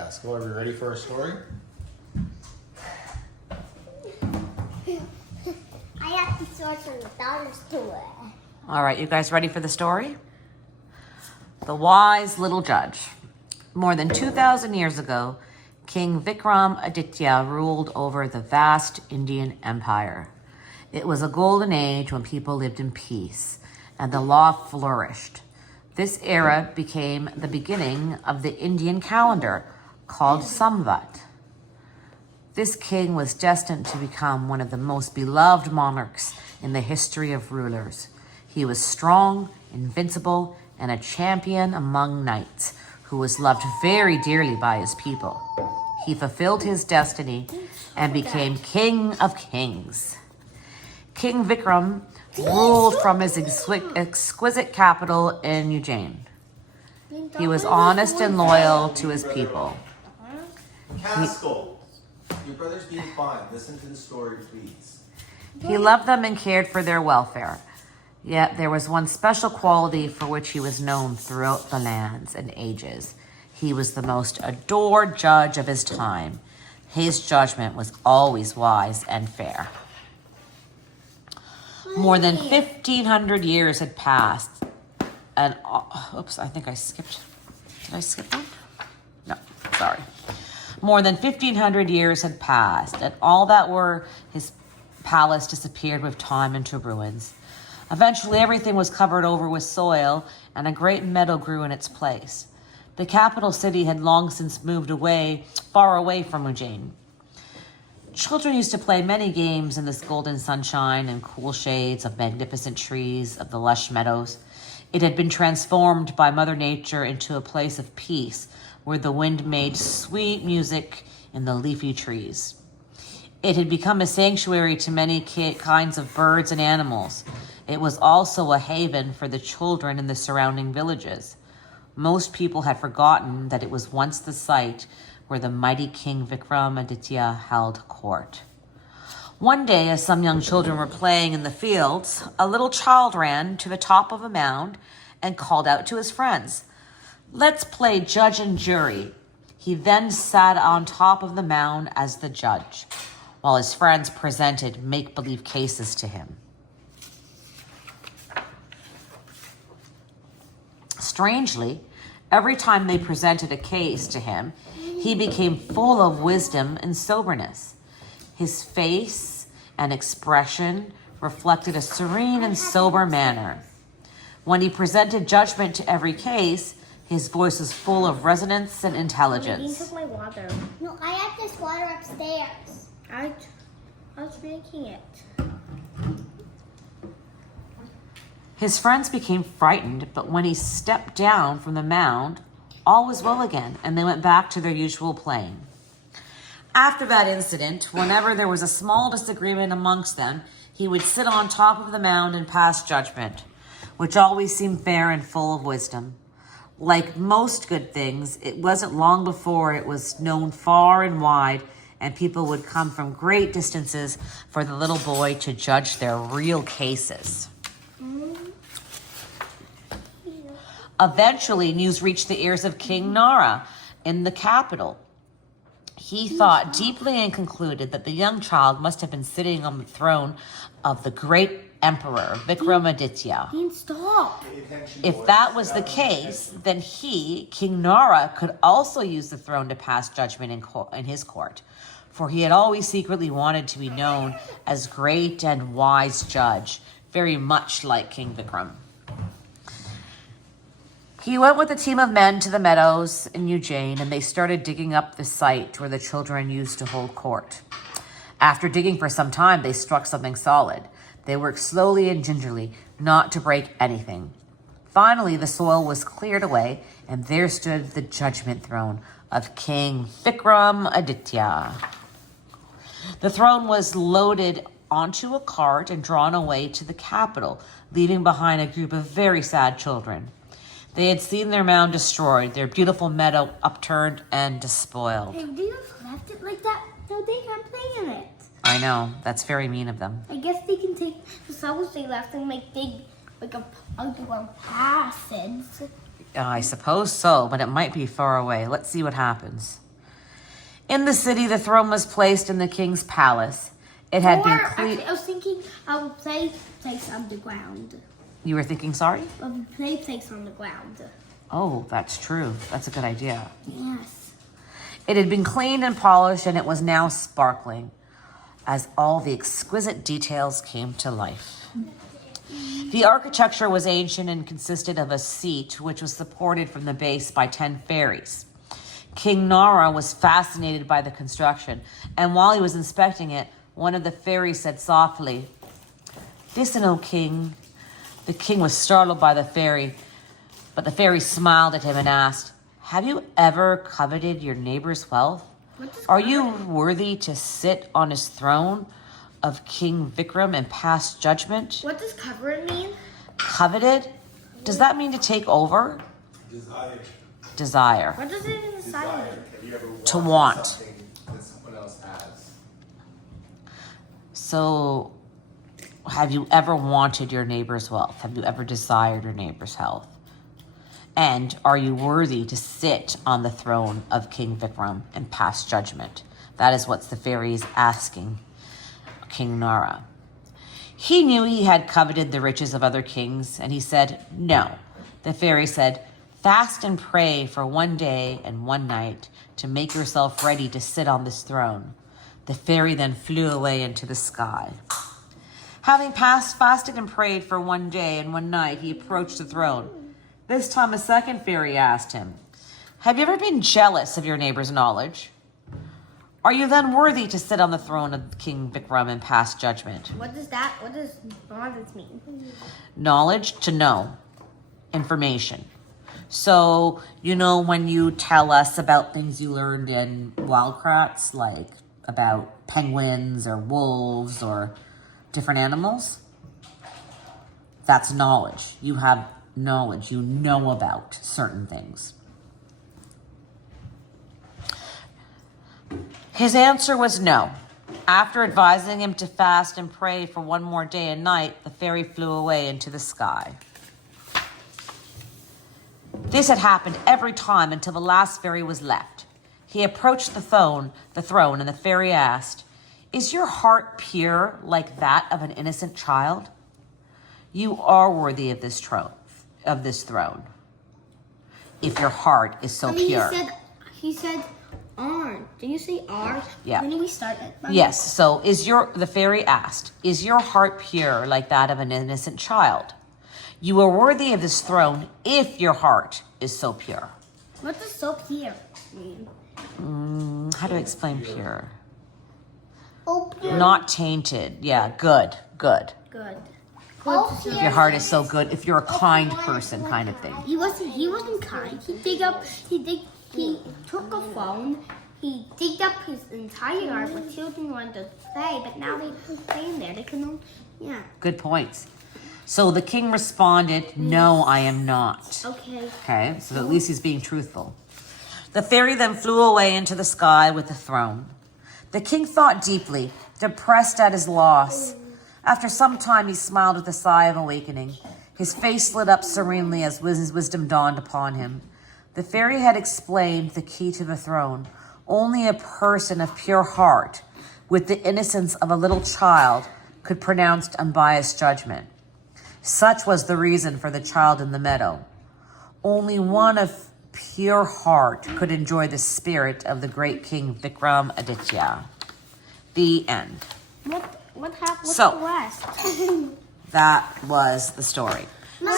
Pascal. Are we ready for our story? I have to sort from the daughter's tour. All right, you guys ready for the story? The Wise Little Judge. More than 2,000 years ago, King Vikramaditya ruled over the vast Indian Empire. It was a golden age when people lived in peace and the law flourished. This era became the beginning of the Indian calendar called Samvat. This king was destined to become one of the most beloved monarchs in the history of rulers. He was strong, invincible, and a champion among knights who was loved very dearly by his people. He fulfilled his destiny and became King of Kings. King Vikram ruled from his exquisite capital in Ujjain. He was honest and loyal to his people. Pascal, your brother's being fine. Listen to the story, please. He loved them and cared for their welfare. Yet there was one special quality for which he was known throughout the lands and ages. He was the most adored judge of his time. His judgment was always wise and fair. More than 1,500 years had passed, and oops, I think I skipped. Did I skip one? No, sorry. More than 1,500 years had passed, and all that were his palace disappeared with time into ruins. Eventually, everything was covered over with soil, and a great meadow grew in its place. The capital city had long since moved away, far away from Ujjain. Children used to play many games in this golden sunshine and cool shades of magnificent trees of the lush meadows. It had been transformed by Mother Nature into a place of peace where the wind made sweet music in the leafy trees. It had become a sanctuary to many kinds of birds and animals. It was also a haven for the children in the surrounding villages. Most people had forgotten that it was once the site where the mighty King Vikramaditya held court. One day, as some young children were playing in the fields, a little child ran to the top of a mound and called out to his friends, "Let's play judge and jury." He then sat on top of the mound as the judge, while his friends presented make-believe cases to him. Strangely, every time they presented a case to him, he became full of wisdom and soberness. His face and expression reflected a serene and sober manner. When he presented judgment to every case, his voice was full of resonance and Dean intelligence. took my water. No, I have this water upstairs. I was drinking it. His friends became frightened, but when he stepped down from the mound, all was well again, and they went back to their usual playing. After that incident, whenever there was a small disagreement amongst them, he would sit on top of the mound and pass judgment, which always seemed fair and full of wisdom. Like most good things, it wasn't long before it was known far and wide, and people would come from great distances for the little boy to judge their real cases. Eventually, news reached the ears of King Nara in the capital. He thought deeply and concluded that the young child must have been sitting on the throne of the great emperor, Vikramaditya. Dean, stop. If that was the case, then he, King Nara, could also use the throne to pass judgment in his court, for he had always secretly wanted to be known as great and wise judge, very much like King Vikram. He went with a team of men to the meadows in Ujjain, and they started digging up the site where the children used to hold court. After digging for some time, they struck something solid. They worked slowly and gingerly, not to break anything. Finally, the soil was cleared away, and there stood the judgment throne of King Vikramaditya. The throne was loaded onto a cart and drawn away to the capital, leaving behind a group of very sad children. They had seen their mound destroyed, their beautiful meadow upturned and despoiled. Hey, they just left it like that so they can't play in it. I know, that's very mean of them. I guess they can take the cells they left and dig like a passage. I suppose so, but it might be far away. Let's see what happens. In the city, the throne was placed in the king's palace. It had been Actually, I was thinking I would play place on the ground. You were thinking, sorry? I would play place on the ground. Oh, that's true. That's a good idea. Yes. It had been cleaned and polished, and it was now sparkling as all the exquisite details came to life. The architecture was ancient and consisted of a seat which was supported from the base by 10 fairies. King Nara was fascinated by the construction, and while he was inspecting it, one of the fairies said softly, "Listen, O king." The king was startled by the fairy, but the fairy smiled at him and asked, "Have you ever coveted your neighbor's wealth? Are you worthy to sit on his throne of King Vikram and pass judgment?" What does cover mean? Coveted? Does that mean to take over? Desire. What does it mean inside? Have you ever To wanted want. something that someone else has? So, have you ever wanted your neighbor's wealth? Have you ever desired your neighbor's health? And are you worthy to sit on the throne of King Vikram and pass judgment? That is what the fairy is asking King Nara. He knew he had coveted the riches of other kings, and he said, "No." The fairy said, "Fast and pray for 1 day and 1 night to make yourself ready to sit on this throne." The fairy then flew away into the sky. Having fasted and prayed for 1 day and 1 night, he approached the throne. This time a second fairy asked him, "Have you ever been jealous of your neighbor's knowledge? Are you then worthy to sit on the throne of King Vikram and pass judgment?" What does knowledge mean? Knowledge, to know. Information. So, you know, when you tell us about things you learned in Wildcrats, like about penguins or wolves or different animals, that's knowledge. You have knowledge. You know about certain things. His answer was no. After advising him to fast and pray for 1 more day and night, the fairy flew away into the sky. This had happened every time until the last fairy was left. He approached the throne, and the fairy asked, "Is your heart pure like that of an innocent child? You are worthy of this throne. If your heart is so pure." He said, "R." Did you say R? Yeah. When did we start it? Yes. So the fairy asked, "Is your heart pure like that of an innocent child? You are worthy of this throne if your heart is so pure." What does so pure mean? How do I explain pure? Oh, Not tainted. Yeah, good. Good. Oh, If your heart is so good, if you're a kind person kind of thing. He wasn't kind. He took a phone. He digged up his entire yard where children wanted to play, but now they're playing there. They couldn't. Yeah. Good points. So the king responded, "No, I am not." Okay. Okay, so at least he's being truthful. The fairy then flew away into the sky with the throne. The king thought deeply, depressed at his loss. After some time, he smiled with a sigh of awakening. His face lit up serenely as his wisdom dawned upon him. The fairy had explained the key to the throne. Only a person of pure heart, with the innocence of a little child, could pronounce unbiased judgment. Such was the reason for the child in the meadow. Only one of pure heart could enjoy the spirit of the great King Vikramaditya. The end. What happened? What's So- the rest? That was the story.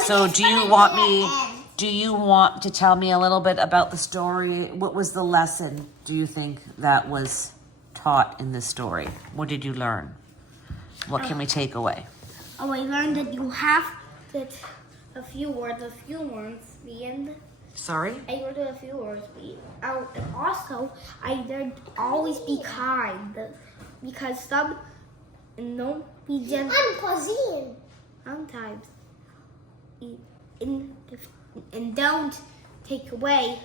So do you want to tell me a little bit about the story? What was the lesson, do you think, that was taught in this story? What did you learn? What can we take away? Oh, I learned that you have a few words, the end. Sorry? I learned a few words, and also I learned always be kind, because don't be gentle. I'm cuisine. Sometimes, and don't take away.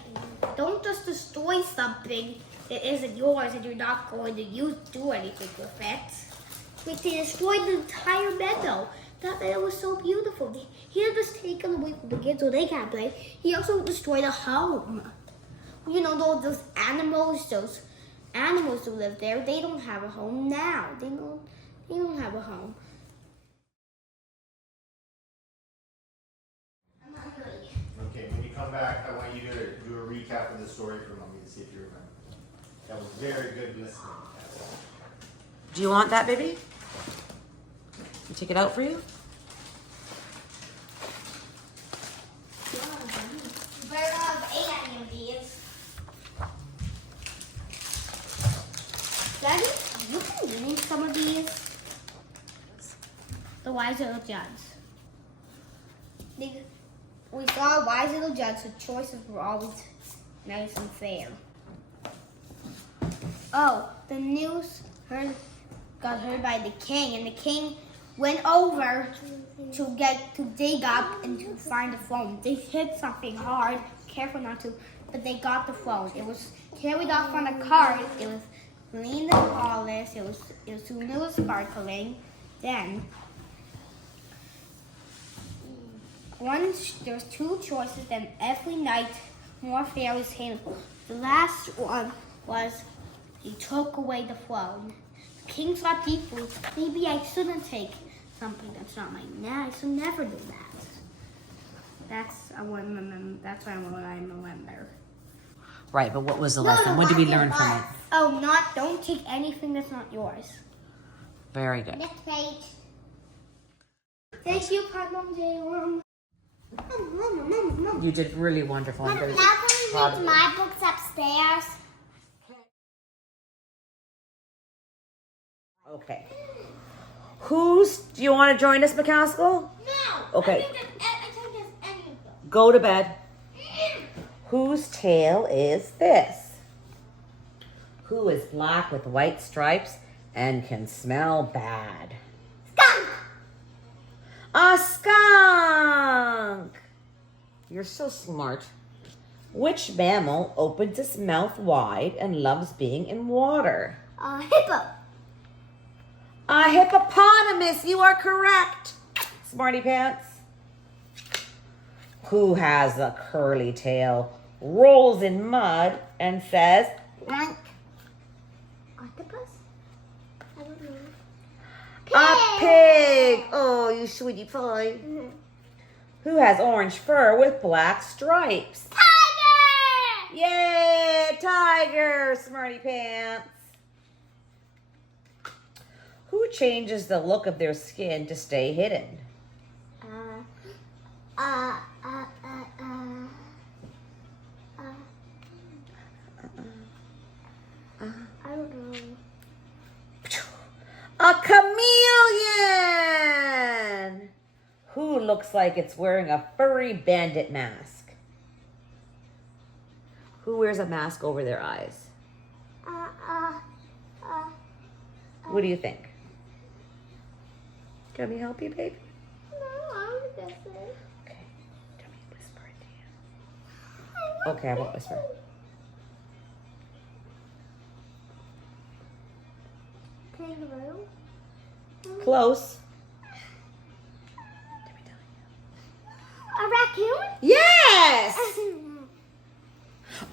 Don't just destroy something that isn't yours and you're not going to do anything with it. Like they destroyed the entire meadow. That meadow was so beautiful. He had just taken away from the kids so they can't play. He also destroyed a home. You know, those animals, animals who live there, they don't have a home now. They don't have a home. I'm hungry. Okay, when you come back, I want you to do a recap of the story for Mommy to see if you remember. That was very good listening. Do you want that, baby? You take it out for you? You better not have ate any of these. Daddy, you can name some of these. The wise little judge. We saw a wise little judge, the choices were always nice and fair. Oh, the news got heard by the king, and the king went over to dig up and to find the phone. They hit something hard, careful not to, but they got the phone. It was carried off on a cart. It was clean and polished. It was sparkling. Then there was 2 choices. Then every night more fairies came. The last one was he took away the phone. The king thought deeply, maybe I shouldn't take something that's not mine. I should never do that. That's what I remember. Right, but what was the lesson? What did we learn from it? Oh, don't take anything that's not yours. Very good. Next page. Thank you, Patronage. You did really wonderful. I'm very Now can we proud of read you. my books upstairs? Okay. Do you want to join us, McCaskill? No. Okay. I think that's any of them. Go to bed. Whose tale is this? Who is black with white stripes and can smell bad? Skunk! A skunk! You're so smart. Which mammal opens its mouth wide and loves being in water? Hippo. A hippopotamus, you are correct. Smarty pants. Who has a curly tail, rolls in mud, and says, Oink. Octopus? I don't know. a pig. Oh, you sweetie pie. Mhm. Who has orange fur with black stripes? Tiger! Yay, tiger, smarty pants. Who changes the look of their skin to stay hidden? I don't know. A chameleon! Who looks like it's wearing a furry bandit mask? Who wears a mask over their eyes? What do you think? Can we help you, baby? No, I don't guess it. Okay. Tell me whisper it to you. Okay, I won't whisper. Kangaroo? Close. A raccoon? Yes!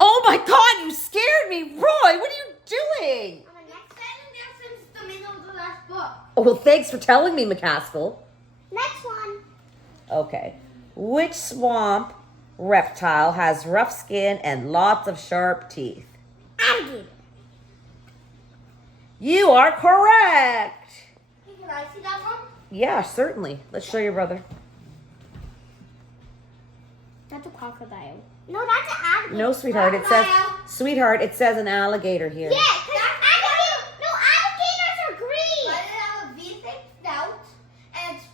Oh my God, you scared me. Roy, what are you doing? On the next sentence, it's the middle of the last book. Oh, well, thanks for telling me, McCaskill. Next one. Okay. Which swamp reptile has rough skin and lots of sharp teeth? Alligator. You are correct. Hey, can I see that one? Yeah, certainly. Let's show your brother. That's a crocodile. No, that's an alligator. No, sweetheart, it says, an alligator here. Yeah, because alligators. No, alligators are green. But it has a V-shaped snout, and it's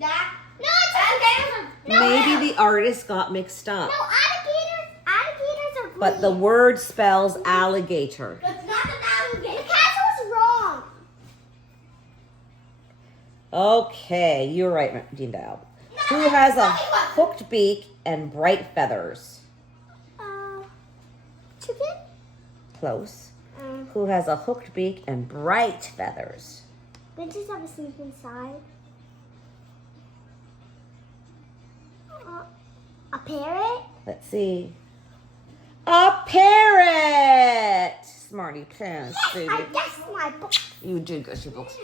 that. No, it's Alligators are. no, Maybe the artist got mixed up. No, alligators are green. But the word spells alligator. It's not an The alligator. castle's wrong. Okay, you're right, Dean Dial. Who has a hooked beak and bright feathers? Chicken? Close. Who has a hooked beak and bright feathers? Winters have a sleep inside. A parrot? Let's see. A parrot! smarty pants, baby. I guess my book. You did get your books.